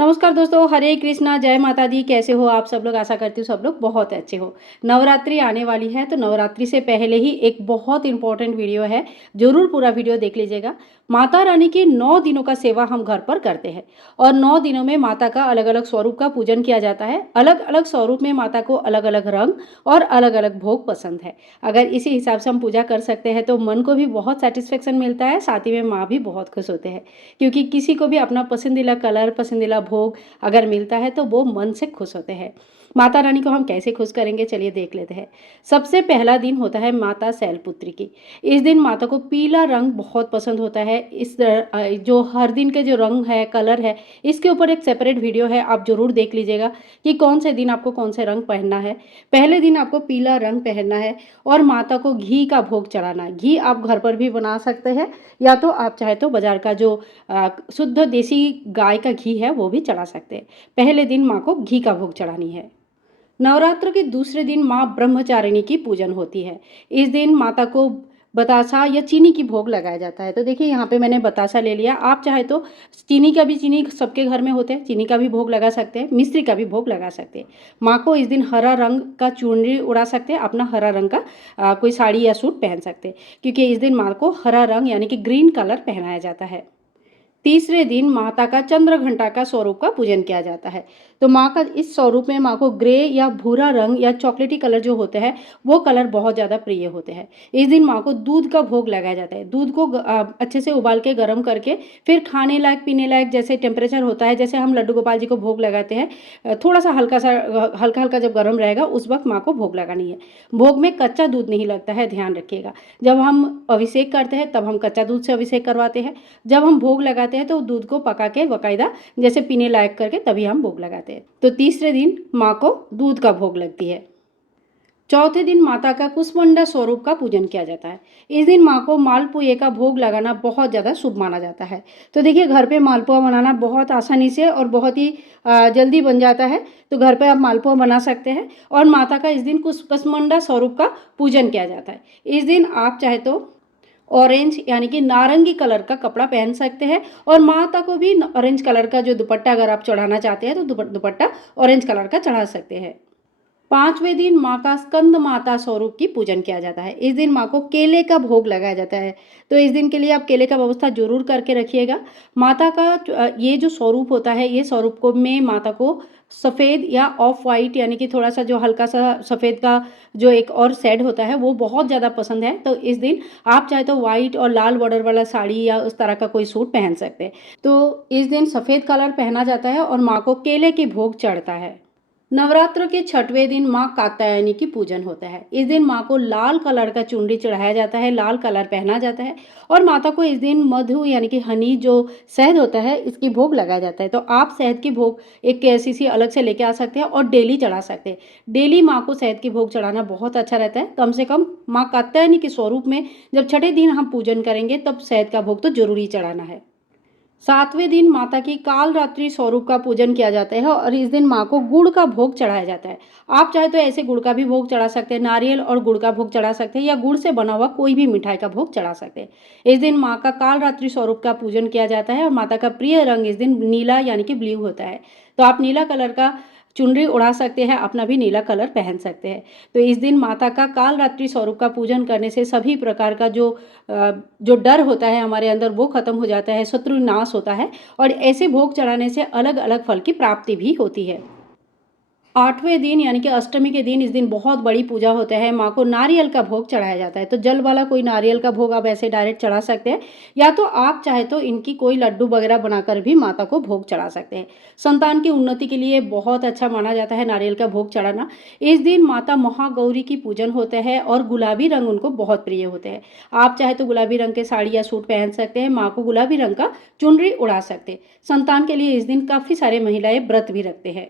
नमस्कार दोस्तों, हरे कृष्णा, जय माता दी। कैसे हो आप सब लोग? आशा करती हूँ सब लोग बहुत अच्छे हो। नवरात्रि आने वाली है तो नवरात्रि से पहले ही एक बहुत इंपॉर्टेंट वीडियो है, ज़रूर पूरा वीडियो देख लीजिएगा। माता रानी की 9 दिनों का सेवा हम घर पर करते हैं और 9 दिनों में माता का अलग-अलग स्वरूप का पूजन किया जाता है। अलग-अलग स्वरूप में माता को अलग-अलग रंग और अलग-अलग भोग पसंद है। अगर इसी हिसाब से हम पूजा कर सकते हैं तो मन को भी बहुत सैटिस्फैक्शन मिलता है, साथ ही में माँ भी बहुत खुश होते हैं। क्योंकि किसी को भी अपना पसंदीदा कलर, पसंदीदा भोग अगर मिलता है तो वो मन से खुश होते हैं। माता रानी को हम कैसे खुश करेंगे, चलिए देख लेते हैं। सबसे पहला दिन होता है माता शैलपुत्री की। इस दिन माता को पीला रंग बहुत पसंद होता है। जो हर दिन के जो रंग है, कलर है, इसके ऊपर एक सेपरेट वीडियो है, आप ज़रूर देख लीजिएगा कि कौन से दिन आपको कौन से रंग पहनना है। पहले दिन आपको पीला रंग पहनना है और माता को घी का भोग चढ़ाना है। घी आप घर पर भी बना सकते हैं या तो आप चाहे तो बाज़ार का जो शुद्ध देसी गाय का घी है वो भी चढ़ा सकते हैं। पहले दिन माँ को घी का भोग चढ़ानी है। नवरात्र के दूसरे दिन माँ ब्रह्मचारिणी की पूजन होती है। इस दिन माता को बतासा या चीनी की भोग लगाया जाता है। तो देखिए यहाँ पे मैंने बतासा ले लिया। आप चाहे तो चीनी सबके घर में होते हैं, चीनी का भी भोग लगा सकते हैं, मिश्री का भी भोग लगा सकते हैं। माँ को इस दिन हरा रंग का चुनरी उड़ा सकते हैं, अपना हरा रंग का कोई साड़ी या सूट पहन सकते हैं, क्योंकि इस दिन माँ को हरा रंग यानी कि ग्रीन कलर पहनाया जाता है। तीसरे दिन माता का चंद्र घंटा का स्वरूप का पूजन किया जाता है। तो माँ का इस स्वरूप में माँ को ग्रे या भूरा रंग या चॉकलेटी कलर जो होते हैं वो कलर बहुत ज़्यादा प्रिय होते हैं। इस दिन माँ को दूध का भोग लगाया जाता है। दूध को अच्छे से उबाल के गर्म करके फिर खाने लायक पीने लायक जैसे टेम्परेचर होता है, जैसे हम लड्डू गोपाल जी को भोग लगाते हैं, थोड़ा सा हल्का हल्का जब गर्म रहेगा उस वक्त माँ को भोग लगानी है। भोग में कच्चा दूध नहीं लगता है, ध्यान रखिएगा। जब हम अभिषेक करते हैं तब हम कच्चा दूध से अभिषेक करवाते हैं। जब हम भोग लगाते हैं तो दूध को पका के बाकायदा जैसे पीने लायक करके तभी हम भोग लगाते हैं। तो तीसरे दिन माँ को दूध का भोग लगती है। चौथे दिन माता का कुसमुंडा स्वरूप का पूजन किया जाता है। इस दिन माँ को मालपुए का भोग लगाना बहुत ज़्यादा शुभ माना जाता है। तो देखिए घर पे मालपुआ बनाना बहुत आसानी से और बहुत ही जल्दी बन जाता है। तो घर पे आप मालपुआ बना सकते हैं और माता का इस दिन कुसमुंडा स्वरूप का पूजन किया जाता है। इस दिन आप चाहे तो ऑरेंज यानी कि नारंगी कलर का कपड़ा पहन सकते हैं और माता को भी ऑरेंज कलर का जो दुपट्टा अगर आप चढ़ाना चाहते हैं तो दुपट्टा ऑरेंज कलर का चढ़ा सकते हैं। पांचवें दिन माँ का स्कंद माता स्वरूप की पूजन किया जाता है। इस दिन माँ को केले का भोग लगाया जाता है। तो इस दिन के लिए आप केले का व्यवस्था जरूर करके रखिएगा। माता का ये जो स्वरूप होता है, ये स्वरूप को में माता को सफ़ेद या ऑफ वाइट यानी कि थोड़ा सा जो हल्का सा सफ़ेद का जो एक और शेड होता है वो बहुत ज़्यादा पसंद है। तो इस दिन आप चाहे तो वाइट और लाल बॉर्डर वाला साड़ी या उस तरह का कोई सूट पहन सकते हैं। तो इस दिन सफ़ेद कलर पहना जाता है और माँ को केले की भोग चढ़ता है। नवरात्र के छठवें दिन माँ कात्यायनी की पूजन होता है। इस दिन माँ को लाल कलर का चुनरी चढ़ाया जाता है, लाल कलर पहना जाता है और माता को इस दिन मधु यानी कि हनी जो शहद होता है इसकी भोग लगाया जाता है। तो आप शहद की भोग एक शीशी अलग से लेके आ सकते हैं और डेली चढ़ा सकते हैं। डेली माँ को शहद की भोग चढ़ाना बहुत अच्छा रहता है। कम से कम माँ कात्यायनी के स्वरूप में जब छठे दिन हम पूजन करेंगे तब शहद का भोग तो जरूरी चढ़ाना है। सातवें दिन माता की कालरात्रि स्वरूप का पूजन किया जाता है और इस दिन माँ को गुड़ का भोग चढ़ाया जाता है। आप चाहे तो ऐसे गुड़ का भी भोग चढ़ा सकते हैं, नारियल और गुड़ का भोग चढ़ा सकते हैं या गुड़ से बना हुआ कोई भी मिठाई का भोग चढ़ा सकते हैं। इस दिन माँ का कालरात्रि स्वरूप का पूजन किया जाता है और माता का प्रिय रंग इस दिन नीला यानी कि ब्लू होता है। तो आप नीला कलर का चुनरी उड़ा सकते हैं, अपना भी नीला कलर पहन सकते हैं। तो इस दिन माता का कालरात्रि स्वरूप का पूजन करने से सभी प्रकार का जो डर होता है हमारे अंदर वो खत्म हो जाता है, शत्रु नाश होता है और ऐसे भोग चढ़ाने से अलग अलग फल की प्राप्ति भी होती है। आठवें दिन यानी कि अष्टमी के दिन इस दिन बहुत बड़ी पूजा होता है। माँ को नारियल का भोग चढ़ाया जाता है। तो जल वाला कोई नारियल का भोग आप ऐसे डायरेक्ट चढ़ा सकते हैं या तो आप चाहे तो इनकी कोई लड्डू वगैरह बनाकर भी माता को भोग चढ़ा सकते हैं। संतान की उन्नति के लिए बहुत अच्छा माना जाता है नारियल का भोग चढ़ाना। इस दिन माता महागौरी की पूजन होता है और गुलाबी रंग उनको बहुत प्रिय होते हैं। आप चाहे तो गुलाबी रंग के साड़ी या सूट पहन सकते हैं, माँ को गुलाबी रंग का चुनरी उड़ा सकते हैं। संतान के लिए इस दिन काफ़ी सारे महिलाएं व्रत भी रखते हैं।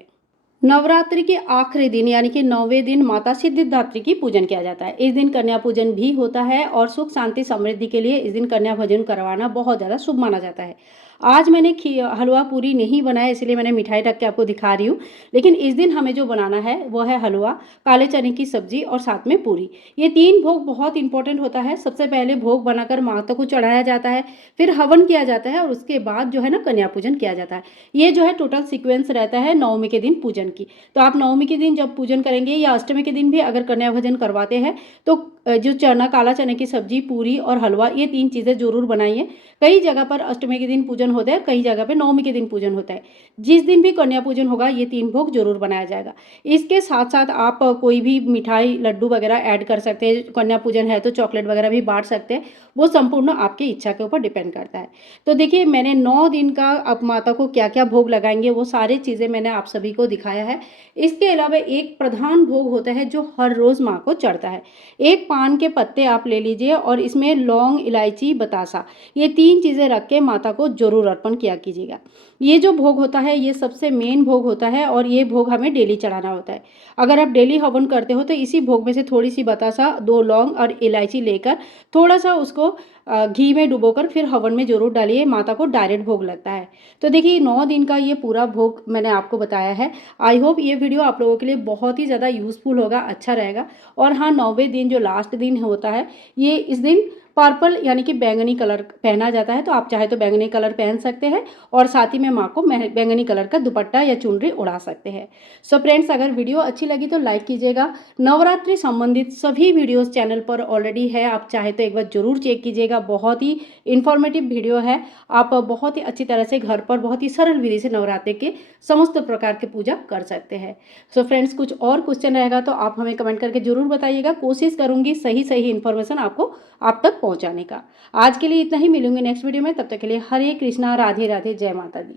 नवरात्रि के आखिरी दिन यानी कि 9वें दिन माता सिद्धिदात्री की पूजन किया जाता है। इस दिन कन्या पूजन भी होता है और सुख शांति समृद्धि के लिए इस दिन कन्या भोजन करवाना बहुत ज़्यादा शुभ माना जाता है। आज मैंने हलवा पूरी नहीं बनाया, इसलिए मैंने मिठाई रख के आपको दिखा रही हूँ। लेकिन इस दिन हमें जो बनाना है वो है हलवा, काले चने की सब्जी और साथ में पूरी। ये 3 भोग बहुत इंपॉर्टेंट होता है। सबसे पहले भोग बनाकर माता को चढ़ाया जाता है, फिर हवन किया जाता है और उसके बाद जो है ना कन्या पूजन किया जाता है। ये जो है टोटल सीक्वेंस रहता है नवमी के दिन पूजन की। तो आप नवमी के दिन जब पूजन करेंगे या अष्टमी के दिन भी अगर कन्या भोजन करवाते हैं तो जो चना, काला चने की सब्जी, पूरी और हलवा, ये 3 चीज़ें ज़रूर बनाइए। कई जगह पर अष्टमी के दिन पूजन होता है, कई जगह पे नवमी के दिन पूजन होता है। जिस दिन भी कन्या पूजन होगा ये 3 भोग जरूर बनाया जाएगा। इसके साथ साथ आप कोई भी मिठाई, लड्डू वगैरह ऐड कर सकते हैं। कन्या पूजन है तो चॉकलेट वगैरह भी बांट सकते हैं। वो संपूर्ण आपकी इच्छा के ऊपर डिपेंड करता है। तो देखिए, मैंने 9 दिन का आप माता को क्या क्या भोग लगाएंगे वो सारी चीज़ें मैंने आप सभी को दिखाया है। इसके अलावा एक प्रधान भोग होता है जो हर रोज़ माँ को चढ़ता है। एक पान के पत्ते आप ले लीजिए और इसमें लौंग, इलायची, बतासा, ये 3 चीज़ें रख के माता को जरूर अर्पण किया कीजिएगा। ये जो भोग होता है ये सबसे मेन भोग होता है और ये भोग हमें डेली चढ़ाना होता है। अगर आप डेली हवन करते हो तो इसी भोग में से थोड़ी सी बतासा, 2 लौंग और इलायची लेकर थोड़ा सा उसको घी में डुबोकर फिर हवन में जरूर डालिए, माता को डायरेक्ट भोग लगता है। तो देखिए, 9 दिन का ये पूरा भोग मैंने आपको बताया है। आई होप ये वीडियो आप लोगों के लिए बहुत ही ज़्यादा यूज़फुल होगा, अच्छा रहेगा। और हाँ, 9वें दिन जो लास्ट दिन होता है, ये इस दिन पर्पल यानी कि बैंगनी कलर पहना जाता है। तो आप चाहे तो बैंगनी कलर पहन सकते हैं और साथ ही में माँ को बैंगनी कलर का दुपट्टा या चुनरी उड़ा सकते हैं। सो फ्रेंड्स, अगर वीडियो अच्छी लगी तो लाइक कीजिएगा। नवरात्रि संबंधित सभी वीडियोस चैनल पर ऑलरेडी है, आप चाहे तो एक बार जरूर चेक कीजिएगा। बहुत ही इन्फॉर्मेटिव वीडियो है। आप बहुत ही अच्छी तरह से घर पर बहुत ही सरल विधि से नवरात्रि के समस्त प्रकार की पूजा कर सकते हैं। सो फ्रेंड्स, कुछ और क्वेश्चन रहेगा तो आप हमें कमेंट करके जरूर बताइएगा। कोशिश करूंगी सही सही इन्फॉर्मेशन आपको आप तक पहुंचाने का। आज के लिए इतना ही, मिलूंगी नेक्स्ट वीडियो में। तब तक के लिए हरे कृष्णा, राधे राधे, जय माता दी।